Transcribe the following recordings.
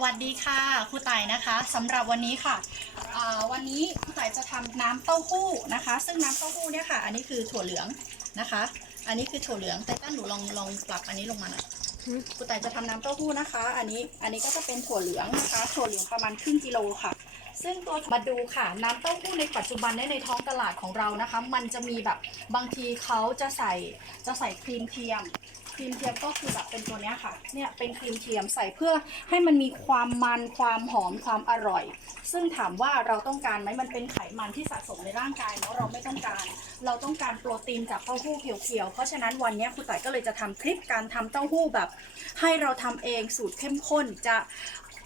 วัสดีค่ะครูต่ายนะคะสำหรับวันนี้ค่ะวันนี้ครูต่ายจะทำน้ำเต้าหู้นะคะ ซึ่งน้ำเต้าหู้เนี่ยค่ะ อันนี้คือถั่วเหลืองนะคะ อันนี้คือถั่วเหลืองไตตันหนูลองลองปรับอันนี้ลงมาหน่อยครูต่ายจะทำน้ำเต้าหู้นะคะ อันนี้อันนี้ก็จะเป็นถั่วเหลืองนะคะ ถั่วเหลืองประมาณครึ่งกิโลค่ะ ซึ่งตัวมาดูค่ะ น้ำเต้าหู้ในปัจจุบันเนี่ยในท้องตลาดของเรานะคะ มันจะมีแบบบางทีเขาจะใส่จะใส่ครีมเทียม ครีมเทียมก็คือแบบเป็นตัวเนี้ยค่ะ เนี่ยเป็นครีมเทียมใส่เพื่อให้มันมีความมันความหอมความอร่อย ซึ่งถามว่าเราต้องการไหมมันเป็นไขมันที่สะสมในร่างกายเนาะเราไม่ต้องการ เราต้องการโปรตีนจากเต้าหู้เขียวๆเพราะฉะนั้นวันเนี้ยครูต่ายก็เลยจะทำคลิปการทำเต้าหู้แบบ ให้เราทำเองสูตรเข้มข้นจะ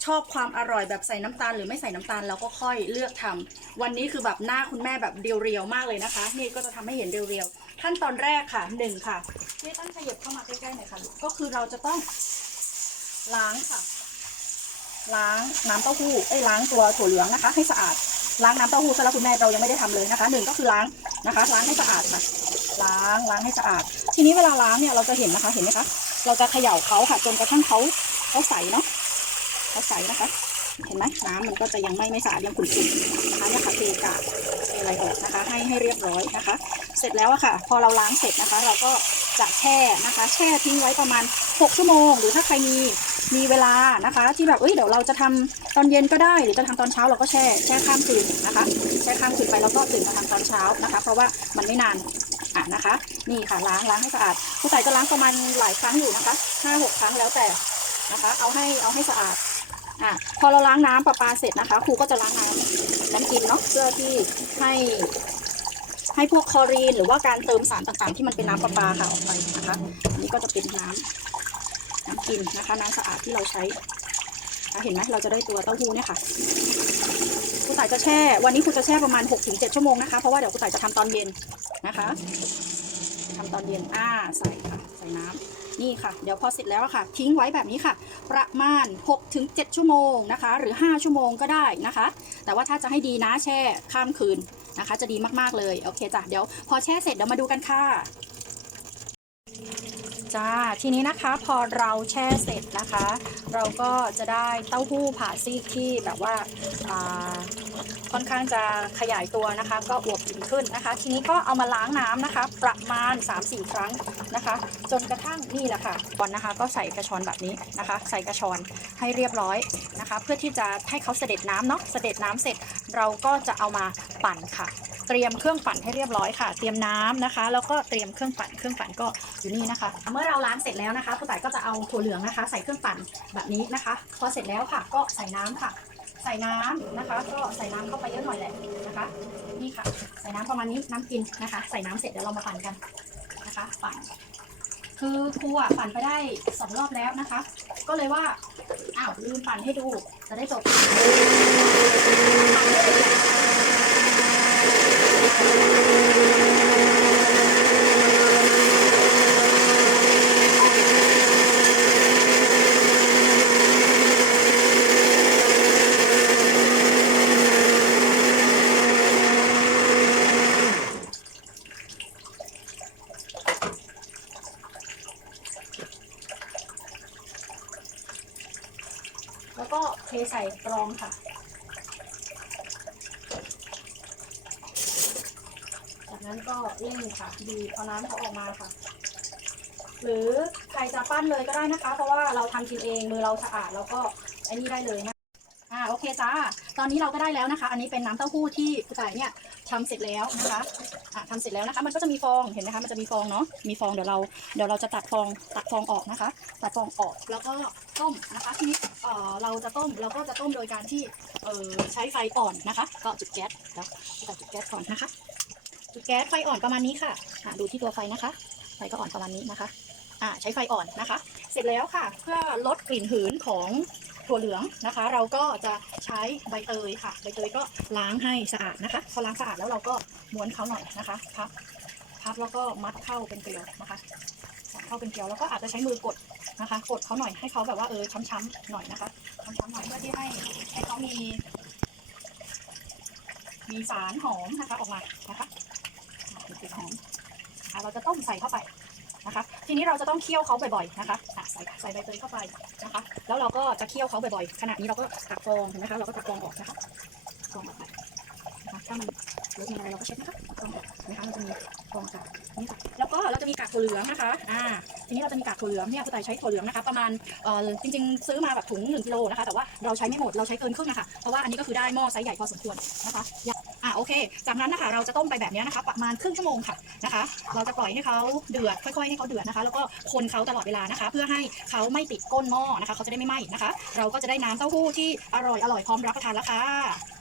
ชอบความอร่อยแบบใส่น้ำตาลหรือไม่ใส่น้ำตาลเราก็ค่อยเลือกทำวันนี้คือแบบหน้าคุณแม่แบบเรียวๆมากเลยนะคะ นี่ก็จะทำให้เห็นเรียวๆขั้นตอนแรกค่ะหนึ่งค่ะที่ตั้งขยับเข้ามาใกล้ๆหน่อยค่ะก็คือเราจะต้องล้างค่ะ ล้างน้ำเต้าหู้เอ้ล้างตัวถั่วเหลืองนะคะ ให้สะอาดล้างน้ำเต้าหู้ซะแล้วคุณแม่เรายังไม่ได้ทำเลยนะคะหนึ่งก็คือล้างนะคะ ล้างให้สะอาดค่ะ ล้างล้างให้สะอาด ทีนี้เวลาล้างเนี่ยเราจะเห็นนะคะเห็นไหมคะเราจะเขย่าเขาค่ะ จนกระทั่งเขาเขาใสเนาะ เขาใส่นะคะ เห็นไหมน้ำมันก็จะยังไม่ไม่สะอาดยังขุ่นๆนะคะเนี่ยค่ะเทกาเทอะไรออกนะคะ ให้ให้เรียบร้อยนะคะ เสร็จแล้วอะค่ะ พอเราล้างเสร็จนะคะ เราก็จะแช่นะคะ แช่ทิ้งไว้ประมาณ 6 ชั่วโมง หรือถ้าใครมีมีเวลานะคะ ที่แบบเอ้ยเดี๋ยวเราจะทำตอนเย็นก็ได้ หรือจะทำตอนเช้าเราก็แช่แช่ข้ามคืนนะคะ แช่ข้ามคืนไปแล้วก็ตื่นมาทำตอนเช้านะคะ เพราะว่ามันไม่นานอะนะคะ นี่ค่ะล้างล้างให้สะอาดผู้ใส่ก็ล้างประมาณหลายครั้งอยู่นะคะห้าหกครั้งแล้วแต่ นะคะ เอาให้เอาให้สะอาดอะพอเราล้างน้ำประปาเสร็จนะคะ ครูก็จะล้างน้ำน้ำกินเนาะเพื่อที่ให้ให้พวกคลอรีนหรือว่าการเติมสารต่างๆ ที่มันเป็นน้ำประปาค่ะออกไปนะคะอันนี้ก็จะเป็นน้ำน้ำกินนะคะน้ำสะอาดที่เราใช้เห็นไหมเราจะได้ตัวเต้าหู้เนี่ยค่ะครูต่ายจะแช่ วันนี้ครูจะแช่ประมาณ 6-7 ชั่วโมงนะคะเพราะว่าเดี๋ยวครูต่ายจะทำตอนเย็นนะคะทำตอนเย็นอ่าใส่ค่ะใส่น้ำ นี่ค่ะ เดี๋ยวพอเสร็จแล้วค่ะ ทิ้งไว้แบบนี้ค่ะ ประมาณ 6-7 ชั่วโมงนะคะ หรือ 5 ชั่วโมงก็ได้นะคะ แต่ว่าถ้าจะให้ดีนะแช่ข้ามคืนนะคะ จะดีมากๆเลย โอเคจ้ะ เดี๋ยวพอแช่เสร็จเดี๋ยวมาดูกันค่ะจ้าทีนี้นะคะพอเราแช่เสร็จนะคะ เราก็จะได้เต้าหู้ผ่าซีกที่แบบว่า ค่อนข้างจะขยายตัวนะคะ ก็อวบอิ่มขึ้นนะคะ ทีนี้ก็เอามาล้างน้ำนะคะ ประมาณ 3-4 ครั้งนะคะ จนกระทั่งนี่แหละค่ะก่อนนะคะ ก็ใส่กระชอนแบบนี้นะคะ ใส่กระชอนให้เรียบร้อยนะคะ เพื่อที่จะให้เขาเสด็จน้ำเนาะเสด็จน้ำเสร็จเราก็จะเอามาปั่นค่ะ เตรียมเครื่องปั่นให้เรียบร้อยค่ะ เตรียมน้ำนะคะ แล้วก็เตรียมเครื่องปั่นเครื่องปั่นก็อยู่นี่นะคะ เมื่อเราล้างเสร็จแล้วนะคะผู้ต่ายก็จะเอาถั่วเหลืองนะคะ ใส่เครื่องปั่นแบบนี้นะคะ พอเสร็จแล้วค่ะ ก็ใส่น้ำค่ะ ใส่น้ำนะคะ ก็ใส่น้ำเข้าไปเยอะหน่อยแหละนะคะ นี่ค่ะ ใส่น้ำประมาณนี้น้ำกินนะคะ ใส่น้ำเสร็จเดี๋ยวเรามาปั่นกันนะคะ ปั่น คือครูอะปั่นไปได้สองรอบแล้วนะคะ ก็เลยว่าอ้าวลืมปั่นให้ดูจะได้จบ เทใส่กรองค่ะจากนั้นก็เร่งค่ะบีบเอาน้ำเขาออกมาค่ะ หรือใครจะปั้นเลยก็ได้นะคะ เพราะว่าเราทำกินเองมือเราสะอาดแล้วก็ไอ้นี้ได้เลยนะอ่าโอเคจ้าตอนนี้เราก็ได้แล้วนะคะ อันนี้เป็นน้ำเต้าหู้ที่ผู้จ่ายเนี่ย ทำเสร็จแล้วนะคะอ่าทำเสร็จแล้วนะคะ มันก็จะมีฟองเห็นไหมคะมันจะมีฟองเนาะมีฟองเดี๋ยวเราเดี๋ยวเราจะตัดฟองตัดฟองออกนะคะ ตัดฟองออกแล้วก็ต้มนะคะทีนี้เอ่อเราจะต้มเราก็จะต้มโดยการที่เอ่อใช้ไฟอ่อนนะคะ ก็จุดแก๊สแล้วตัดจุดแก๊สก่อนนะคะ จุดแก๊สไฟอ่อนประมาณนี้ค่ะอะดูที่ตัวไฟนะคะ ไฟก็อ่อนประมาณนี้นะคะอ่าใช้ไฟอ่อนนะคะ เสร็จแล้วค่ะ เพื่อลดกลิ่นหืนของ ถั่วเหลืองนะคะ เราก็จะใช้ใบเตยค่ะ ใบเตยก็ล้างให้สะอาดนะคะ พอล้างสะอาดแล้วเราก็ม้วนเขาหน่อยนะคะพับพับแล้วก็มัดเข้าเป็นเกลียวนะคะมัดเข้าเป็นเกลียวแล้วก็อาจจะใช้มือกดนะคะ กดเขาหน่อยให้เขาแบบว่าเออช้ำๆหน่อยนะคะช้ำๆหน่อยเพื่อที่ให้ให้เขามี มีสารหอมนะคะออกมานะคะมีกลิ่นหอมอะเราจะต้มใส่เข้าไป นะคะ ทีนี้เราจะต้องเคี่ยวเขาบ่อยๆนะคะใส่ใส่ใบเตยเข้าไปนะคะ แล้วเราก็จะเคี่ยวเขาบ่อยๆขณะนี้เราก็ตักฟองเห็นไหมคะเราก็ตักฟองออกนะคะฟองออกไปนะคะถ้ามันเลอะมีอะไรเราก็เช็ดนะคะฟองออกเห็นะคะมันจะมีฟองอากนี่ค่ะแล้วก็เราจะมีกากถั่วเหลืองนะคะอ่าทีนี้เราจะมีกากถั่วเหลืองเนี่ยคุณตายใช้ถั่วเหลืองนะคะประมาณเอ่อจริงๆ ซื้อมาแบบถุง1กิโลนะคะแต่ว่าเราใช้ไม่หมดเราใช้เกินครึ่งนะคะเพราะว่าอันนี้ก็คือได้หม้อไซส์ใหญ่พอสมควรนะคะ อะโอเค จากนั้นนะคะเราจะต้มไปแบบนี้นะคะ ประมาณครึ่งชั่วโมงค่ะนะคะ เราจะปล่อยให้เขาเดือดค่อยๆให้เขาเดือดนะคะ แล้วก็คนเขาตลอดเวลานะคะ เพื่อให้เขาไม่ติดก้นหม้อนะคะ เขาจะได้ไม่ไหม้นะคะ เราก็จะได้น้ำเต้าหู้ที่อร่อยอร่อยพร้อมรับประทานแล้วค่ะ